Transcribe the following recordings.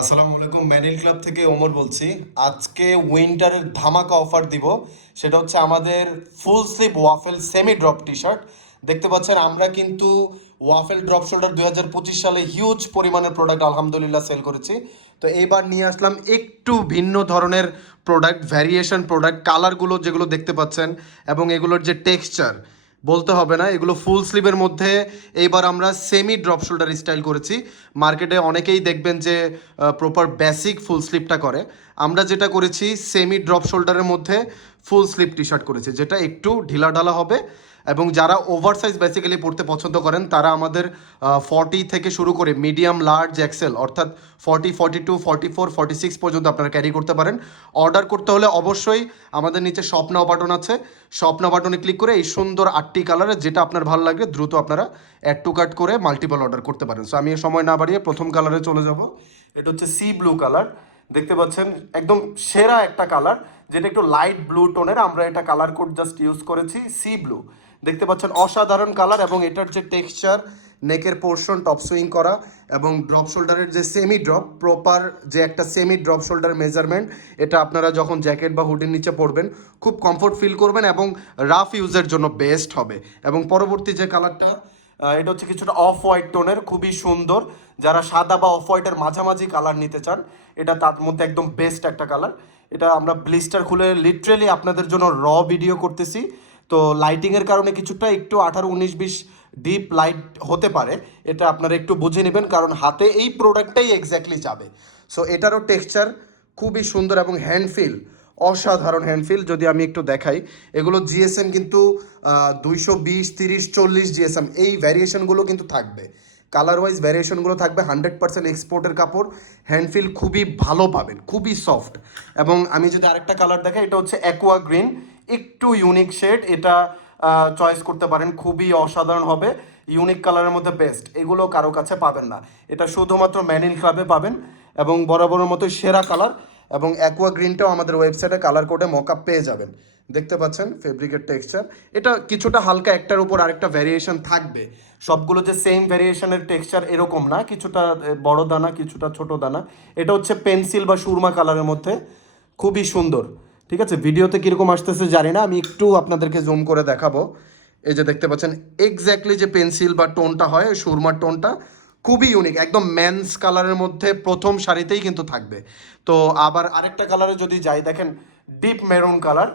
আসসালামু আলাইকুম, ম্যানিল ক্লাব থেকে ওমর বলছি। আজকে উইন্টারের ধামাকা অফার দিব। সেটা হচ্ছে আমাদের full sleeve waffle semi drop T shirt. দেখতে পাচ্ছেন আমরা কিন্তু ওয়াফেল ড্রপ শোল্ডার 2025 সালে হিউজ পরিমাণের প্রোডাক্ট আলহামদুলিল্লাহ সেল করেছি। তো এইবার নিয়ে আসলাম একটু ভিন্ন ধরনের প্রোডাক্ট, ভ্যারিয়েশন প্রোডাক্ট, কালারগুলো যেগুলো দেখতে পাচ্ছেন এবং এগুলোর যে টেক্সচার বলতে হবে না, এগুলো ফুল স্লিভের মধ্যে এইবার আমরা সেমি ড্রপ শোল্ডার স্টাইল করেছি। মার্কেটে অনেকেই দেখবেন যে প্রপার বেসিক ফুল স্লিভটা করে, আমরা যেটা করেছি সেমি ড্রপ শোল্ডারের মধ্যে ফুল স্লিভ টি শার্ট করেছি, যেটা একটু ঢিলাঢালা হবে। এবং যারা ওভার সাইজ বেসিক্যালি পড়তে পছন্দ করেন তারা আমাদের 40 থেকে শুরু করে মিডিয়াম লার্জ এক্সেল অর্থাৎ 40, 42, 44, 46 পর্যন্ত আপনারা ক্যারি করতে পারেন। অর্ডার করতে হলে অবশ্যই আমাদের নিচে শপ নাও বাটন আছে, শপ নাও বাটনে ক্লিক করে এই সুন্দর 8টি কালারে যেটা আপনার ভালো লাগে দ্রুত আপনারা অ্যাড টু কার্ট করে মাল্টিপল অর্ডার করতে পারেন। সো আমি সময় না বাড়িয়ে প্রথম কালারে চলে যাব। এটা হচ্ছে সি ব্লু কালার। দেখতে পাচ্ছেন একদম সেরা একটা কালার, যেটা একটু লাইট ব্লু টোনের। আমরা এটা কালার কোড জাস্ট ইউজ করেছি সি ব্লু। দেখতে পাচ্ছেন অসাধারণ কালার, এবং এটার যে টেক্সচার, নেকের পোর্শন টপ সুইং করা এবং ড্রপ শোল্ডারের যে সেমি ড্রপ, প্রপার যে একটা সেমি ড্রপ শোল্ডার মেজারমেন্ট, এটা আপনারা যখন জ্যাকেট বা হুডির নিচে পরবেন খুব কমফোর্ট ফিল করবেন এবং রাফ ইউজের জন্য বেস্ট হবে। এবং পরবর্তী যে কালারটা, এটা হচ্ছে কিছুটা অফ হোয়াইট টোনের, খুবই সুন্দর। যারা সাদা বা অফ হোয়াইটের মাঝামাঝি কালার নিতে চান, এটা তার মধ্যে একদম বেস্ট একটা কালার। এটা আমরা ব্লিস্টার খুলে লিটারেলি আপনাদের জন্য ভিডিও করতেছি। তো লাইটিংয়ের কারণে কিছুটা একটু 18, 19, 20 ডিপ লাইট হতে পারে, এটা আপনারা একটু বুঝে নেবেন, কারণ হাতে এই প্রোডাক্টটাই এক্স্যাক্টলি যাবে। সো এটারও টেক্সচার খুবই সুন্দর এবং হ্যান্ডফিল অসাধারণ হ্যান্ডফিল। যদি আমি একটু দেখাই, এগুলো জিএসএম কিন্তু 220, 30, 40 জিএসএম এই ভ্যারিয়েশনগুলো কিন্তু থাকবে। কালার ওয়াইজ ভ্যারিয়েশনগুলো থাকবে। 100% এক্সপোর্টের কাপড়, হ্যান্ডফিল খুবই ভালো পাবেন, খুবই সফট। এবং আমি যদি আরেকটা কালার দেখাই, এটা হচ্ছে অ্যাকোয়া গ্রিন, একটু ইউনিক শেড। এটা চয়েস করতে পারেন, খুবই অসাধারণ হবে। ইউনিক কালারের মধ্যে বেস্ট, এগুলো কারো কাছে পাবেন না, এটা শুধুমাত্র ম্যানিল ক্লাবে পাবেন। এবং বরাবরের মতো সেরা কালার। এবং অ্যাকোয়া গ্রিনটাও আমাদের ওয়েবসাইটে কালার কোডে মকআপ পেয়ে যাবেন। দেখতে পাচ্ছেন ফেব্রিকের টেক্সচার, এটা কিছুটা হালকা একটার উপর আরেকটা ভ্যারিয়েশন থাকবে। সবগুলো যে সেম ভ্যারিয়েশনের টেক্সচার এরকম না, কিছুটা বড় দানা, কিছুটা ছোট দানা। এটা হচ্ছে পেন্সিল বা সুরমা কালারের মধ্যে, খুবই সুন্দর। ঠিক আছে, ভিডিওতে কীরকম আসতেছে জানি না, আমি একটু আপনাদেরকে জুম করে দেখাবো। এই যে দেখতে পাচ্ছেন এক্স্যাক্টলি যে পেন্সিল বা টোনটা হয়, সুরমার টোনটা খুবই ইউনিক, একদম ম্যানস কালারের মধ্যে প্রথম সারিতেই কিন্তু থাকবে। তো আবার আরেকটা কালারে যদি যাই, দেখেন ডিপ মেরুন কালার,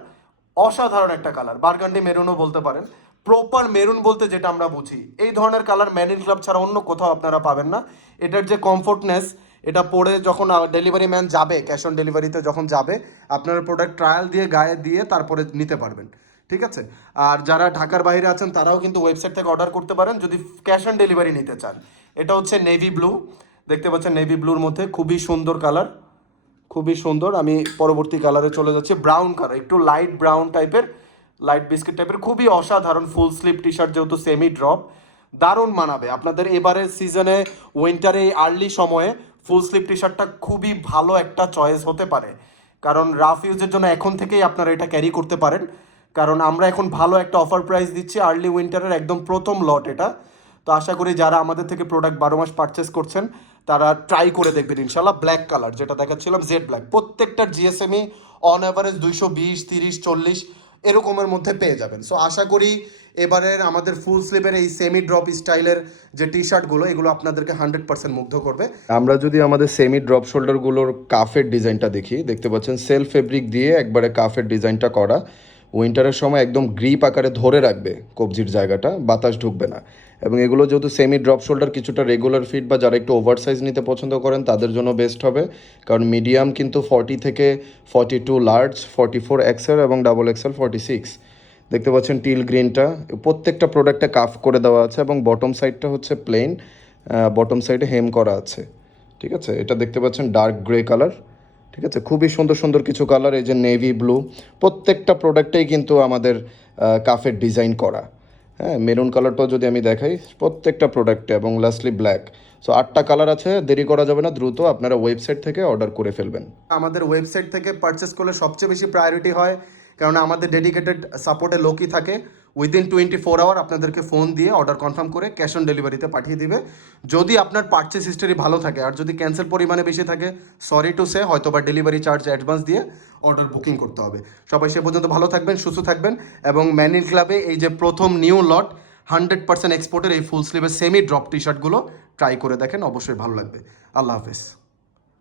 অসাধারণ একটা কালার, বারগান্ডি মেরুনও বলতে পারেন। প্রপার মেরুন বলতে যেটা আমরা বুঝি, এই ধরনের কালার ম্যানিল ক্লাব ছাড়া অন্য কোথাও আপনারা পাবেন না। এটার যে কমফোর্টনেস, এটা পরে যখন ডেলিভারি ম্যান যাবে, ক্যাশ অন ডেলিভারিতে যখন যাবে, আপনার প্রোডাক্ট ট্রায়াল দিয়ে গায়ে দিয়ে তারপরে নিতে পারবেন। ঠিক আছে। আর যারা ঢাকার বাইরে আছেন তারাও কিন্তু ওয়েবসাইট থেকে অর্ডার করতে পারেন যদি ক্যাশ অন ডেলিভারি নিতে চান। এটা হচ্ছে নেভি ব্লু। দেখতে পাচ্ছেন নেভি ব্লুর মধ্যে খুবই সুন্দর কালার, খুবই সুন্দর। আমি পরবর্তী কালারে চলে যাচ্ছি, ব্রাউন কালার, একটু লাইট ব্রাউন টাইপের, লাইট বিস্কিট টাইপের, খুবই অসাধারণ ফুল স্লিভ টি শার্ট, যেহেতু সেমি ড্রপ, দারুণ মানাবে আপনাদের এবারের সিজনে, উইন্টারে, এই আর্লি সময়ে ফুল স্লিভ টি শার্টটা খুবই ভালো একটা চয়েস হতে পারে। কারণ রাফ ইউজের জন্য এখন থেকেই আপনারা এটা ক্যারি করতে পারেন, কারণ আমরা এখন ভালো একটা অফার প্রাইস দিচ্ছি আর্লি উইন্টারের একদম প্রথম লট এটা। তো আশা করি যারা আমাদের থেকে প্রোডাক্ট 12 মাস পারচেস করছেন তারা ট্রাই করে দেখবেন ইনশাল্লাহ। ব্ল্যাক কালার যেটা দেখাচ্ছিলাম, জেড ব্ল্যাক, প্রত্যেকটার জিএসএমই অন অ্যাভারেজ 220, 30, 40 এরকমের মধ্যে পেয়ে যাবেন। সো আশা করি এবারের আমাদের ফুল স্লিভের এই সেমি ড্রপ স্টাইলের যে টি শার্টগুলো, এগুলো আপনাদেরকে 100% মুগ্ধ করবে। আমরা যদি আমাদের সেমি ড্রপ শোল্ডারগুলোর কাফের ডিজাইনটা দেখি, দেখতে পাচ্ছেন সেলফ ফেব্রিক দিয়ে একবারে কাফের ডিজাইনটা করা। উইন্টারের সময় একদম গ্রিপ আকারে ধরে রাখবে কবজির জায়গাটা, বাতাস ঢুকবে না। এবং এগুলো যেহেতু সেমি ড্রপ শোল্ডার, কিছুটা রেগুলার ফিট বা যারা একটু ওভার সাইজ নিতে পছন্দ করেন তাদের জন্য বেস্ট হবে। কারণ মিডিয়াম কিন্তু 40 থেকে 42 লার্জ, 44 এক্সেল এবং ডাবল এক্সেল 46। দেখতে পাচ্ছেন টিল গ্রিনটা, প্রত্যেকটা প্রোডাক্টে কাফ করে দেওয়া আছে এবং বটম সাইডটা হচ্ছে প্লেন, বটম সাইডে হেম করা আছে। ঠিক আছে, এটা দেখতে পাচ্ছেন ডার্ক গ্রে কালার। ঠিক আছে, খুবই সুন্দর সুন্দর কিছু কালার, এই যে নেভি ব্লু, প্রত্যেকটা প্রোডাক্টেই কিন্তু আমাদের কাফের ডিজাইন করা। হ্যাঁ, মেরুন কালারটাও যদি আমি দেখাই, প্রত্যেকটা প্রোডাক্টে, এবং লাস্টলি ব্ল্যাক। সো 8টা কালার আছে, দেরি করা যাবে না, দ্রুত আপনারা ওয়েবসাইট থেকে অর্ডার করে ফেলবেন। আমাদের ওয়েবসাইট থেকে পারচেস করলে সবচেয়ে বেশি প্রায়োরিটি হয় কারণ আমাদের ডেডিকেটেড সাপোর্টে লোকই থাকে, উইদিন 24 আওয়ার আপনাদেরকে ফোন দিয়ে অর্ডার কনফার্ম করে ক্যাশ অন ডেলিভারিতে পাঠিয়ে দিবে। যদি আপনার পারচেস হিস্টোরি ভালো থাকে, আর যদি ক্যান্সেল পরিমাণে বেশি থাকে, সরি টু সে, হয়তো বা ডেলিভারি চার্জ অ্যাডভান্স দিয়ে অর্ডার বুকিং করতে হবে। সবাই সে পর্যন্ত ভালো থাকবেন, সুস্থ থাকবেন, এবং ম্যানিল ক্লাবে এই যে প্রথম নিউ লট 100% এক্সপোর্টের এই ফুল স্লিভের সেমি ড্রপ টি শার্টগুলো ট্রাই করে দেখেন, অবশ্যই ভালো লাগবে। আল্লাহ হাফেজ।